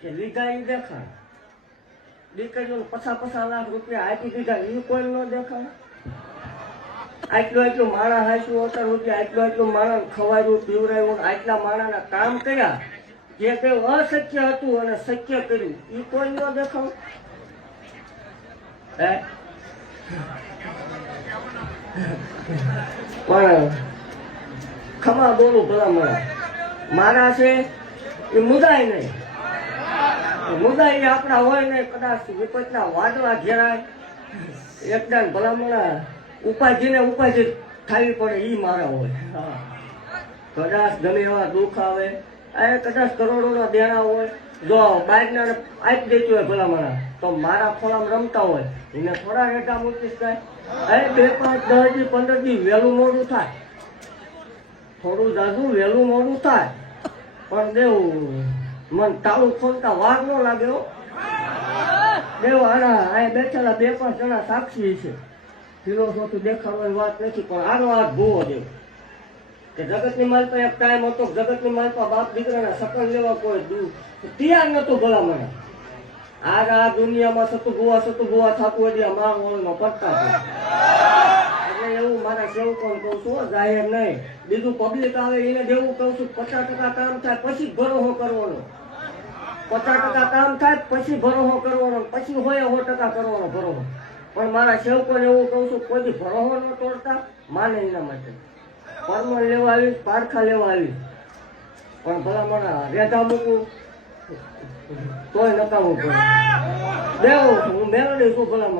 કે લીધા એ દેખાય. દીકરીઓને પચાસ પચાસ લાખ રૂપિયા આપી દીધા એ કોઈ ન દેખાય. આટલું આટલું માણસ હાંસવું અત્યાર સુધી આટલું આટલું માણા ખવાયું પીવરાયું આટલા માણાના કામ કર્યા. જે કઈ અશક્ય હતું અને શક્ય કર્યું એ કોઈ ન દેખાવ હે? પણ ખમા બોલું ભલા મને મારા છે, એ મુદાય નહીં. મુદાય એ આપણા હોય ને કદાચ વિપતના વાદળા ઘેરાય. એકદમ ભલામણા ઉપાધિને ઉપાધિ ખાવી પડે એ મારા હોય. કદાચ ગમે એવા દુઃખ આવે એ કદાચ કરોડોના દેણા હોય જો બાઇકના આપી દેતી હોય ભલામણા તો મારા ખોળામાં રમતા હોય. એને થોડા રેટા મૂકી કાંઈ. એ બે પાંચ દસથી પંદરથી વહેલું મોડું થાય. થોડું જાજુ વહેલું મોડું થાય. પણ દેવું મન તાળું ખોલતા વાર ન લાગે હો. દેવ આના આ બેઠેલા બે પાંચ જણા સાક્ષી છે. ફિલોસોફી દેખાડવાની વાત નથી, પણ આનો હાથ ભૂવો દેવ કે જગતની માલપા એક ટાઈમ હતો જગતની માલપા બાપ દીકરાના સકન લેવા કોઈ દૂર. તૈયાર નતું ભલા મને આજ આ દુનિયામાં સતુ ગુવા સતુ ગુવા થતું હોય આ માં પડતા એટલે એવું કોણ કહું છું જાહેર નહીં. બીજું પબ્લિક આવે એને દેવું કહું છું, પચાસ ટકા કામ થાય, પછી ભરોસો કરવાનો. પચાસ ટકા કામ થાય, પછી ભરોસો કરવાનો, પછી હોય સો ટકા કરવાનો ભરોસો પણ મારા સેવકોને એવું કહું છું, કોઈ ભરોસો ન તોડતા, માને એના માટે. પરમણ લેવા આવી, પારખા લેવા આવી. પણ ભલા મારા રેધા મૂકું, તોય નકામું પડે. દેવું હું મેળવી છું ભલા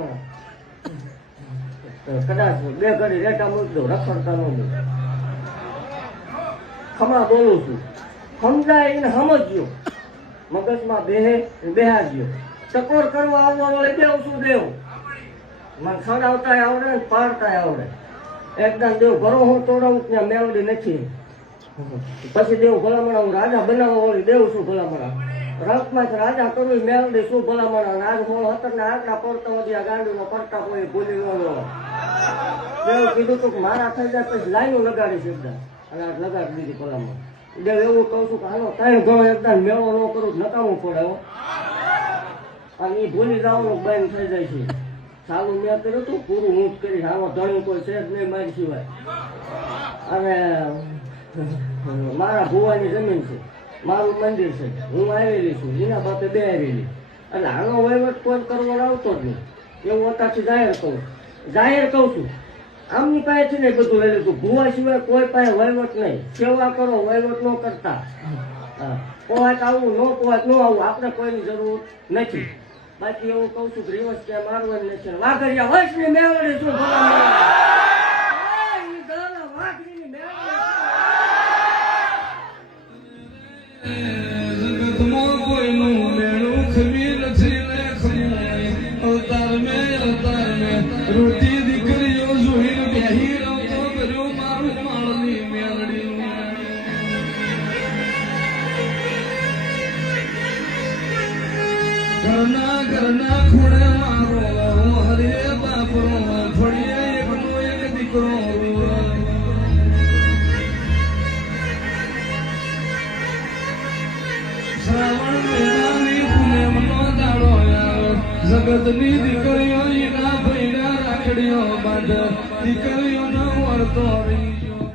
કદાચ બે ઘડી રેટા મૂકજો રખડતા ન દઉં ખમા બોલું છું. સમજાય એને સમજજો. મગજમાં બેહે બેહાજ્યો ટકોર કરવા આવવા વાળે દેવ શું દેવ? મને ખવડાવતા આવડે ને પાડતા આવડે. એકદમ દેવ ઘરો હું તોડાવું ત્યાં મેળવી નથી. પછી દેવ ભલામણા હું રાજા બનાવવા વાળી દેવ છું ભલામણા? રથમાં રાજા કરવું મેળવી શું ભલામણ રાજ હોળ હતર ને આટલા પડતા વધી ગાંડીનો પડતા કોઈ ભૂલી ન દેવ કીધું તું મારા થઈ જાય પછી લાઈનો લગાડી છે અને આ લગાડી દીધી ભલામણ. દેવ એવું કહું છું કે હાલો, ત્રણ ઘણો એકદમ મેળો ન કરું તો નકામું પડે હો. અને એ ભૂલી જવાનું બંધ થઈ જાય છે. ચાલુ મેં કર્યું હતું પૂરું હું જ કરીશ. આમાં ધણી કોઈ છે જ નહીં મારી સિવાય. અને મારા ભુવાની જમીન છે. મારું મંદિર છે. હું આવેલી છું. એના બાપે બે આવેલી. એટલે આનો વહીવટ કોઈ કરવાનો આવતો જ નહીં. એવું અત્યારથી જાહેર કહું. જાહેર કહું છું. આમની પાસેથી નહીં બધું લઈ લીધું ભૂવા સિવાય કોઈ પાસે વહીવટ નહીં. સેવા કરો, વહીવટ ન કરતા. પોહાત આવું, ન પોહાત ન આવું. આપણે કોઈની જરૂર નથી. બાકી એવું કહું છું કે રિવર્સ કે મારવાનું નથી. વાઘરિયા વંશની મેળવણી શું ભલા રોટી દીકરીઓ જોઈને બેહી રમતો કર્યો મારું માળની મેલડી ઘરના ઘરના ખૂણે મારો હરે બાપરો ફળીએ એકનો એક દીકરો શ્રાવણ મહિનાની પૂનમનો દાડો જગતની દીકરીઓ રાખડીઓ બાંધ દીકરીઓનો વર્તો રહી ગયો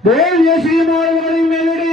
બોલીએ શ્રી મારું